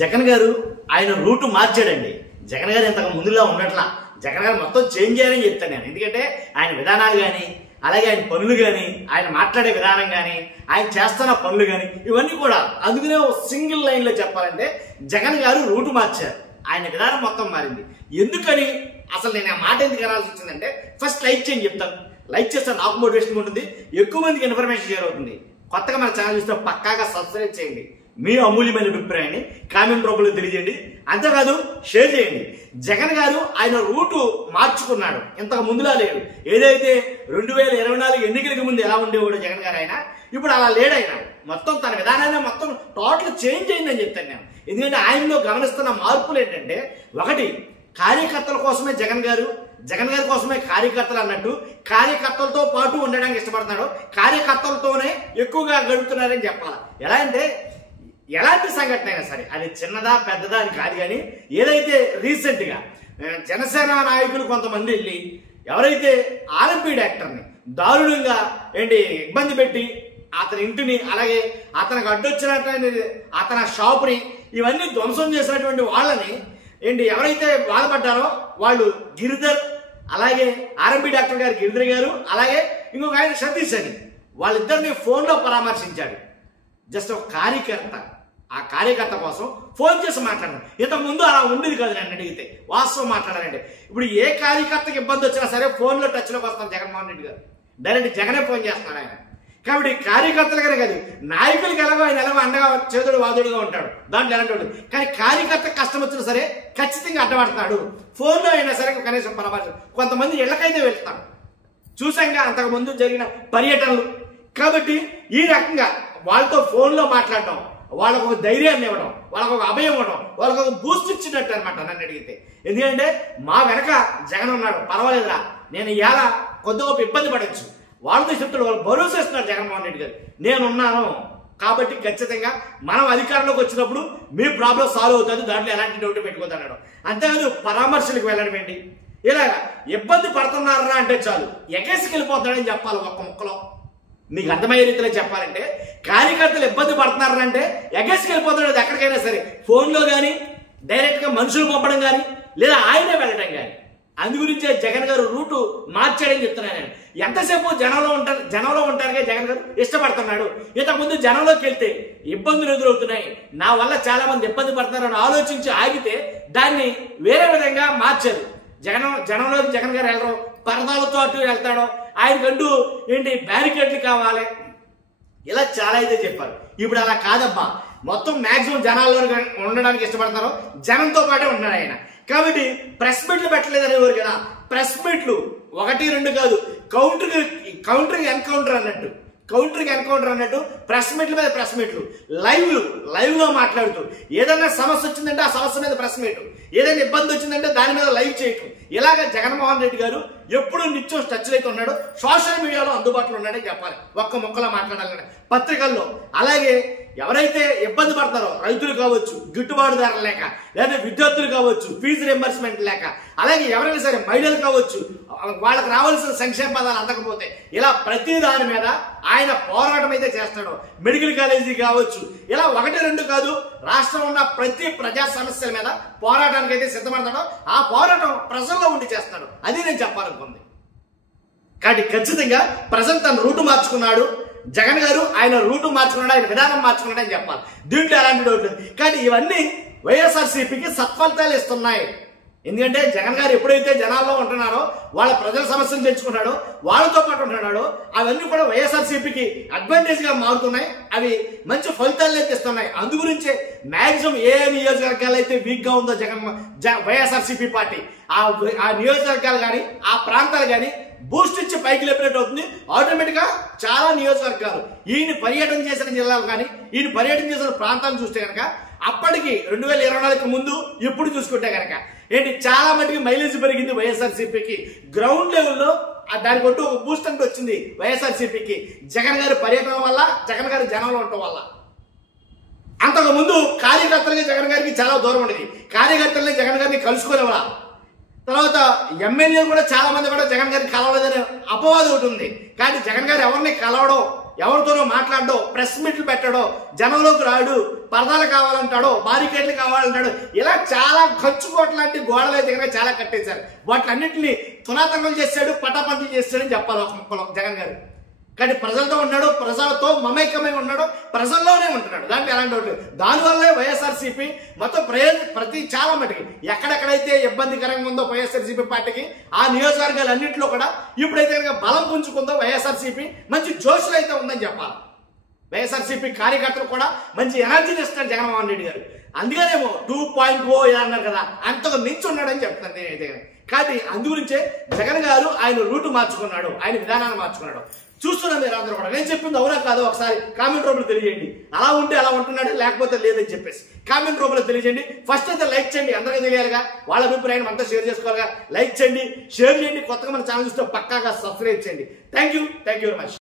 జగన్ గారు ఆయన రూట్ మార్చాడండి. జగన్ గారు ఇంతకు ముందులా ఉండట్లా. జగన్ గారు మొత్తం చేంజ్ చేయాలని చెప్తాను నేను. ఎందుకంటే ఆయన విధానాలు కానీ, అలాగే ఆయన పనులు కానీ, ఆయన మాట్లాడే విధానం కానీ, ఆయన చేస్తున్న పనులు కానీ ఇవన్నీ కూడా అందుకనే సింగిల్ లైన్ లో చెప్పాలంటే జగన్ గారు రూట్ మార్చారు. ఆయన విధానం మొత్తం మారింది. ఎందుకని అసలు నేను ఆ మాట ఎందుకు అనాల్సి వచ్చిందంటే, ఫస్ట్ లైక్ చేయండి చెప్తాను. లైక్ చేస్తే నాకు మోటివేషన్ ఉంటుంది, ఎక్కువ మందికి ఇన్ఫర్మేషన్ షేర్ అవుతుంది. కొత్తగా మన ఛానల్ చూస్తే పక్కాగా సబ్స్క్రైబ్ చేయండి. మీ అమూల్యమైన అభిప్రాయాన్ని కామెంట్ రూపంలో తెలియజేయండి. అంతేకాదు షేర్ చేయండి. జగన్ గారు ఆయన రూటు మార్చుకున్నాడు. ఇంతకు ముందులా లేడు. ఏదైతే 2024 ఎన్నికలకు ముందు ఎలా ఉండేవాడు జగన్ గారు, ఆయన ఇప్పుడు అలా లేడు. ఆయన మొత్తం తన విధానాన్ని మొత్తం టోటల్ చేంజ్ అయిందని చెప్తాను నేను. ఎందుకంటే ఆయనలో గమనిస్తున్న మార్పులు ఏంటంటే, ఒకటి కార్యకర్తల కోసమే జగన్ గారి కోసమే కార్యకర్తలు అన్నట్టు కార్యకర్తలతో పాటు ఉండడానికి ఇష్టపడుతున్నాడు. కార్యకర్తలతోనే ఎక్కువగా గడుపుతున్నారని చెప్పాలి. ఎలా అంటే ఎలాంటి సంఘటన అయినా సరే అది చిన్నదా పెద్దదా అని కాదు, కానీ ఏదైతే రీసెంట్ గా జనసేన నాయకులు కొంతమంది వెళ్ళి ఎవరైతే ఆర్ఎంపీ డాక్టర్ని దారుణంగా ఇబ్బంది పెట్టి అతని ఇంటిని, అలాగే అతనికి అడ్డొచ్చినటువంటి అతని షాపుని ఇవన్నీ ధ్వంసం చేసినటువంటి వాళ్ళని ఎవరైతే బాధపడ్డారో వాళ్ళు గిరిధర్, అలాగే ఆర్ఎంపీ డాక్టర్ గారు గిరిధర్ గారు, అలాగే ఇంకొక ఆయన సతీష్ అని, వాళ్ళిద్దరిని ఫోన్లో పరామర్శించాడు. జస్ట్ ఒక కార్యకర్త ఆ కార్యకర్త కోసం ఫోన్ చేసి మాట్లాడాను. ఇంతకు ముందు అలా ఉండేది కాదు. నన్ను అడిగితే వాస్తవం మాట్లాడాలంటే ఇప్పుడు ఏ కార్యకర్తకి ఇబ్బంది వచ్చినా సరే ఫోన్లో టచ్లోకి వస్తాను జగన్మోహన్ రెడ్డి గారు. డైరెక్ట్ జగనే ఫోన్ చేస్తున్నాడు ఆయన. కాబట్టి కార్యకర్తలుగానే కాదు, నాయకులకి ఎలాగో ఆయన ఎలాగో అండగా చేదుడు వాదుడుగా ఉంటాడు, దాంట్లో ఎలాంటి వాడు. కానీ కార్యకర్త కష్టం వచ్చినా సరే ఖచ్చితంగా అడ్డపడతాడు. ఫోన్లో అయినా సరే కనీసం పరామర్శ. కొంతమంది ఇళ్ళకైతే వెళ్తాడు, చూసాంగా అంతకు ముందు జరిగిన పర్యటనలు. కాబట్టి ఈ రకంగా వాళ్ళతో ఫోన్లో మాట్లాడటం, వాళ్ళకు ఒక ధైర్యాన్ని ఇవ్వడం, వాళ్ళకు ఒక అభయం ఇవ్వడం, వాళ్ళకు ఒక బూస్ట్ ఇచ్చినట్టు అనమాట నన్ను అడిగితే. ఎందుకంటే మా వెనక జగన్ ఉన్నాడు, పర్వాలేదురా, నేను ఇలా కొద్దిగా ఇబ్బంది పడవచ్చు, వాళ్ళతో చెప్తాడు, వాళ్ళు భరోసా ఇస్తున్నారు జగన్మోహన్ రెడ్డి గారు, నేనున్నాను కాబట్టి ఖచ్చితంగా మనం అధికారంలోకి వచ్చినప్పుడు మీ ప్రాబ్లం సాల్వ్ అవుతుంది, దాంట్లో ఎలాంటి డౌట్ పెట్టుకోదన్నాడు. అంతేకాదు పరామర్శలకు వెళ్ళడం ఏంటి, ఇలాగా ఇబ్బంది పడుతున్నారా అంటే చాలు ఎగేసుకు వెళ్ళిపోతాడని చెప్పాలి ఒక్క ముక్కలో. మీకు అర్థమయ్యే రీతిలో చెప్పాలంటే కార్యకర్తలు ఇబ్బంది పడుతున్నారంటే ఎగేసుకు వెళ్ళిపోతాడు ఎక్కడికైనా సరే. ఫోన్లో కానీ, డైరెక్ట్గా మనుషులు పంపడం కానీ, లేదా ఆయనే వెళ్ళడం కానీ. అందు గురించే జగన్ గారు రూటు మార్చాడని చెప్తున్నాను నేను. ఎంతసేపు జనంలో ఉంటారుగా జగన్ గారు ఇష్టపడుతున్నాడు. ఇంతకుముందు జనంలోకి వెళ్తే ఇబ్బందులు ఎదురవుతున్నాయి, నా వల్ల చాలా మంది ఇబ్బంది పడుతున్నారని ఆలోచించి ఆగితే దాన్ని వేరే విధంగా మార్చారు. జనంలోకి జగన్ గారు వెళ్ళరు, పరదాలతో అటు వెళ్తాడు, ఆయనకంటూ బ్యారికేడ్లు కావాలి, ఇలా చాలా అయితే చెప్పారు. ఇప్పుడు అలా కాదబ్బా, మొత్తం మాక్సిమం జనాల్లో ఉండడానికి ఇష్టపడతారు, జనంతో పాటే ఉన్నాడు ఆయన. కాబట్టి ప్రెస్ మీట్లు పెట్టలేదనేవారు కదా, ప్రెస్ మీట్లు 1, 2 కాదు, కౌంటర్కి ఎన్కౌంటర్ అన్నట్టు ప్రెస్ మీట్ల మీద ప్రెస్ మీట్లు, లైవ్ లో మాట్లాడుతూ ఏదైనా సమస్య వచ్చిందంటే ఆ సమస్య మీద ప్రెస్ మీట్, ఏదైనా ఇబ్బంది వచ్చిందంటే దాని మీద లైవ్ చేయటం. ఇలాగ జగన్మోహన్ రెడ్డి గారు ఎప్పుడు నిత్యం టచ్లో అయితే ఉన్నాడు, సోషల్ మీడియాలో అందుబాటులో ఉన్నాడని చెప్పాలి. ఒక్క ముక్కలా మాట్లాడాలంటే పత్రికల్లో. అలాగే ఎవరైతే ఇబ్బంది పడతారో, రైతులు కావచ్చు గిట్టుబాటు ధర లేక, లేదా విద్యార్థులు కావచ్చు ఫీజు రింబర్స్మెంట్ లేక, అలాగే ఎవరైనా సరే మహిళలు కావచ్చు వాళ్ళకి రావాల్సిన సంక్షేమ పదాలు అందకపోతే, ఇలా ప్రతి దాని మీద ఆయన పోరాటం అయితే చేస్తాడు. మెడికల్ కాలేజీ కావచ్చు, ఇలా 1, 2 కాదు, రాష్ట్రంలో ఉన్న ప్రతి ప్రజా సమస్యల మీద పోరాటానికి అయితే సిద్ధపడతాడో ఆ పోరాటం ప్రజల్లో ఉండి చేస్తాడు. అది నేను చెప్పాలనుకుంది. కాబట్టి ఖచ్చితంగా ప్రజలు తన రూటు మార్చుకున్నాడు జగన్ గారు, ఆయన రూటు మార్చుకున్నాడు, ఆయన విధానం మార్చుకున్నాడు అని చెప్పాలి. దీంట్లో ఎలాంటి డౌట్ లేదు. కానీ ఇవన్నీ వైఎస్ఆర్సీపీకి సత్ఫలితాలు ఇస్తున్నాయి. ఎందుకంటే జగన్ గారు ఎప్పుడైతే జనాల్లో ఉంటున్నారో, వాళ్ళ ప్రజల సమస్యలు తెచ్చుకున్నాడో, వాళ్ళతో పాటు ఉంటున్నాడో, అవన్నీ కూడా వైఎస్ఆర్సీపీకి అడ్వాంటేజ్ గా మారుతున్నాయి. అవి మంచి ఫలితాలు తెస్తున్నాయి. అందుగురించే మాక్సిమం ఏ నియోజకవర్గాలు అయితే వీక్ గా ఉందో వైఎస్ఆర్సీపీ పార్టీ, ఆ నియోజకవర్గాలు కానీ ఆ ప్రాంతాలు కానీ బూస్ట్ ఇచ్చి పైకి లేపినట్టు అవుతుంది. ఆటోమేటిక్ గా చాలా నియోజకవర్గాలు ఈయన పర్యటన చేసిన జిల్లాలు కానీ, ఈయన పర్యటన చేసిన ప్రాంతాలను చూస్తే కనుక అప్పటికి 2024 ముందు ఇప్పుడు చూసుకుంటే కనుక చాలా మటుకు మైలేజ్ పెరిగింది వైఎస్ఆర్సీపీకి. గ్రౌండ్ లెవెల్లో దాని కొట్టు ఒక బూస్ట్ అంటూ వచ్చింది వైఎస్ఆర్సీపీకి జగన్ గారి పర్యటన వల్ల, జగన్ గారి జనంలో ఉండటం వల్ల. అంతకు ముందు కార్యకర్తలకి జగన్ గారికి చాలా దూరం ఉండేది, కార్యకర్తలని జగన్ గారిని కలుసుకునేవాళ్ళ. తర్వాత ఎమ్మెల్యేలు కూడా చాలా మంది కూడా జగన్ గారిని కలవలేదనే అపవాదం ఒకటి ఉంది. కానీ జగన్ గారు ఎవరిని కలవడం, ఎవరితోనో మాట్లాడో, ప్రెస్ మీట్లు పెట్టడో, జనంలోకి రాడు, పరదాలు కావాలంటాడో, బారికేట్లు కావాలంటాడో, ఇలా చాలా ఖర్చుకోట లాంటి గోడలు అయితే కనుక చాలా కట్టేశారు. వాటిలన్నింటినీ తునాతంగం చేశాడు, పటాపంతులు చేశాడని చెప్పాలి ఒక ముక్కలో జగన్ గారు. కానీ ప్రజలతో ఉన్నాడు, ప్రజలతో మమేకమై ఉన్నాడు, ప్రజల్లోనే ఉంటున్నాడు. దాంట్లో ఎలాంటి ఒకటి. దానివల్లే వైఎస్ఆర్సీపీ మొత్తం ప్రతి చాలా మటుకి ఎక్కడెక్కడైతే ఇబ్బందికరంగా ఉందో వైఎస్ఆర్సీపీ పార్టీకి ఆ నియోజకవర్గాలన్నింటిలో కూడా ఇప్పుడైతే కనుక బలం పుంజుకుందో వైఎస్ఆర్సీపీ మంచి జోష్లో అయితే ఉందని చెప్పాలి. వైఎస్ఆర్సీపీ కార్యకర్తలు కూడా మంచి ఎనర్జీని ఇస్తారు జగన్మోహన్ రెడ్డి గారు. అందుకనేమో 2.0 ఇలా అన్నారు కదా, అంతకు మించి ఉన్నాడని చెప్తాను నేనైతే. కాబట్టి అందుగురించే జగన్ గారు ఆయన రూటు మార్చుకున్నాడు, ఆయన విధానాన్ని మార్చుకున్నాడు. చూస్తున్నా మీరు అందరూ కూడా. నేను చెప్పింది అవునా కాదో ఒకసారి కామెంట్ రూపంలో తెలియజేయండి. అలా ఉంటే అలా ఉంటున్నాడు, లేకపోతే లేదని చెప్పేసి కామెంట్ రూపంలో తెలియజేయండి. ఫస్ట్ అయితే లైక్ చేయండి, అందరికీ తెలియాలిగా, వాళ్ళ అభిప్రాయం అంతా షేర్ చేసుకోవాలిగా. లైక్ చేయండి, షేర్ చేయండి, కొత్తగా మన ఛానల్ చూస్తే పక్కాగా సబ్స్క్రైబ్ చేయండి. Thank you very much.